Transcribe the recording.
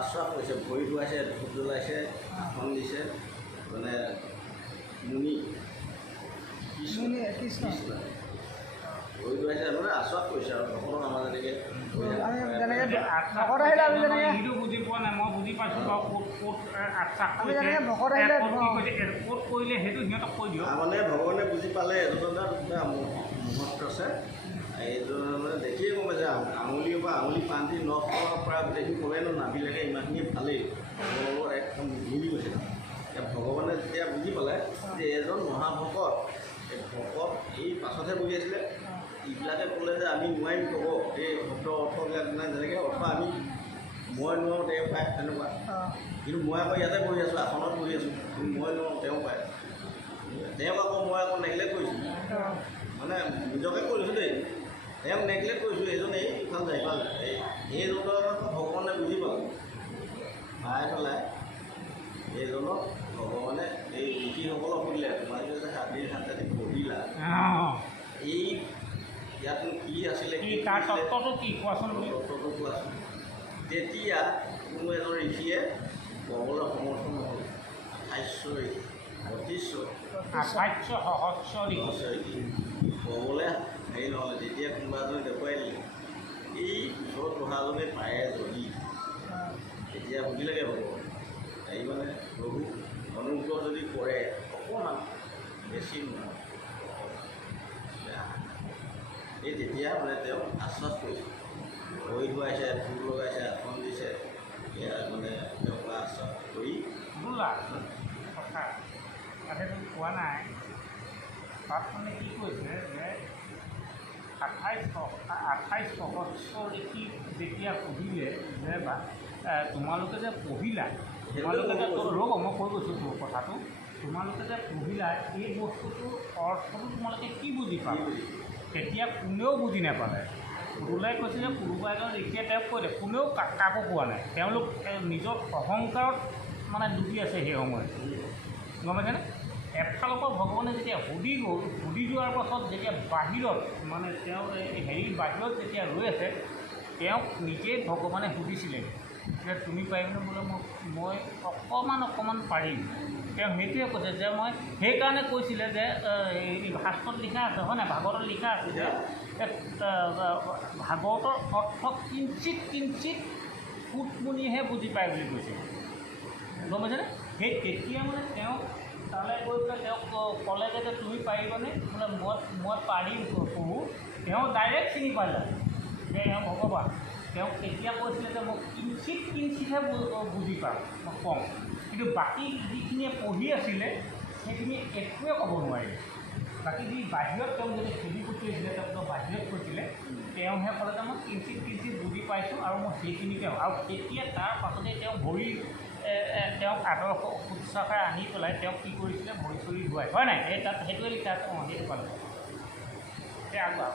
আশ্বাস কৰিছে, ভৰি ধুৱাইছে, ধূপ জ্বলাইছে, আসন দিছে, মানে মুনি কৃষ্ণ ভৰি ধুৱাইছে মানে আশ্বাস কৰিছে আৰু ভগৱানৰ আমাৰ যেনেকৈ বুজি পোৱা নাই, মই বুজি পাইছোঁ বাৰু ক'ত আশ্বাস কৰিলে সেইটো সিহঁতক কৈ দিয়ক। মানে ভগৱানে বুজি পালে এজন মুহূৰ্ত আছে, এইটো মানে দেখিয়ে গম পাইছে আঙুলিৰ পৰা আঙুলি পাঞ্চি নখ পৰা দেখি ক'লে ন নাভিলৈকে ইমানখিনি ভালেই একদম মিলি গৈছে। এতিয়া ভগৱানে যেতিয়া বুজি পালে যে এজন মহাভকত, এই ভকত এই পাছতহে বুজি আছিলে, এইবিলাকে ক'লে যে আমি নোৱাৰিম ক'ব এই শব্দ অৰ্থবিলাক মানে যেনেকৈ অৰ্থ আমি মই নোৱাৰোঁ তেওঁ পায় তেনেকুৱা, কিন্তু মই আকৌ ইয়াতে বহি আছোঁ, আসনত বহি আছোঁ, কিন্তু মই নোৱাৰোঁ তেওঁ পায়। তেওঁক আকৌ মই আকৌ নেগলেক্ট কৰিছোঁ, মানে নিজকে কৰিছোঁ দেই, তেওঁক নেগলেক্ট কৰিছোঁ, এইজন এইফাল যায় ইফাল যায়, এইজনৰ ভগৱানে বুজি পালে পাই পেলাই এইজনক ভগৱানে এই ঋষিসকলক সুধিলে তোমালোকে যে হাবিৰ হাতেদি পঢ়িলা এই ইয়াতনো কি আছিলে তত্ত্বটো কি কোৱাচোন কোৱাচোন। তেতিয়া কোনো এজন ঋষিয়ে ক'বলৈ সমৰ্থ নহ'ল। 28 ঋষি ক'বলৈ হেৰি নহ'লে, তেতিয়া কোনোবা এজনে দেখুৱাই দিলে এই ওচৰত পঢ়াজনে পায়ে যদি তেতিয়া সুধিলেগৈ ভগৱান এই মানে প্ৰভু অনুগ্ৰহ যদি কৰে অকণমান বেছি নহয় এই তেতিয়া মানে তেওঁ আশ্বাস কৰিছে, ভৰি ধুৱাইছে, ফুল লগাইছে, আসন দিছে, এয়া মানে তেওঁক আশ্বাস কৰি কথা তাতেতো কোৱা নাই, তাত মানে কি কৈছে যে 28 সহস্ৰ ঋষি যেতিয়া পঢ়িলে যে বা তোমালোকে যে পঢ়িলা, তোমালোকে যে ৰ'ব মই কৈ গৈছোঁ তোৰ কথাটো, তোমালোকে যে পঢ়িলা এই বস্তুটোৰ অৰ্থটো তোমালোকে কি বুজি পালা, তেতিয়া কোনেও বুজি নাপালে। ওলাই কৈছে যে কোনোবা এজন ঋষিয়ে তেওঁক কৈ দিয়ে, কোনেও কাকো কোৱা নাই, তেওঁলোক নিজৰ অহংকাৰত মানে ডুবি আছে সেই সময়ত, গম পাইছেনে? এফালৰ পৰা ভগৱানে যেতিয়া সুধি গ'ল, সুধি যোৱাৰ পাছত যেতিয়া বাহিৰত মানে তেওঁ হেৰিৰ বাহিৰত যেতিয়া ৰৈ আছে, তেওঁক নিজেই ভগৱানে সুধিছিলে যে তুমি পাৰিবনে, বোলে মই অকণমান পাৰিম। তেওঁ সেইটোৱে কৈছে যে মই সেইকাৰণে কৈছিলে যে শাস্ত্ৰত লিখা আছে হয় নাই, ভাগৱতত লিখা আছে যে ভাগৱতৰ অৰ্থ কিঞ্চিত ফুটমুনিহে বুজি পায় বুলি কৈছে, গম পাইছেনে? সেই তেতিয়া মানে তেওঁ তালৈ গৈ পেলাই তেওঁক ক'লে যে তুমি পাৰিবানে, বোলে মই পাৰিম প্ৰভু। তেওঁ ডাইৰেক্ট চিনি পালে যে এওঁ ভগৱান। তেওঁক তেতিয়া কৈছিলে যে মই কিঞ্চিতহে বুজি পাম, মই কম, কিন্তু বাকী যিখিনিয়ে পঢ়ি আছিলে সেইখিনি একোৱে ক'ব নোৱাৰিলে। বাকী যি বাহিৰত তেওঁ যদি খেলি পঠিয়াইছিলে, তেওঁ বাহিৰত কৈছিলে, তেওঁহে ক'লে যে মই কিঞ্চিত বুজি পাইছোঁ আৰু মই সেইখিনিকে আৰু তেতিয়া তাৰ পাছতে তেওঁ ভৰি তেওঁক আদৰ্শ শুশ্ৰূষাৰে আনি পেলাই তেওঁক কি কৰিছিলে, ভৰি চৰি ধুৱাই হয় নাই, এই তাত সেইটোৱে লিখা আছে। সেইটো পালে আগবাঢ়ক।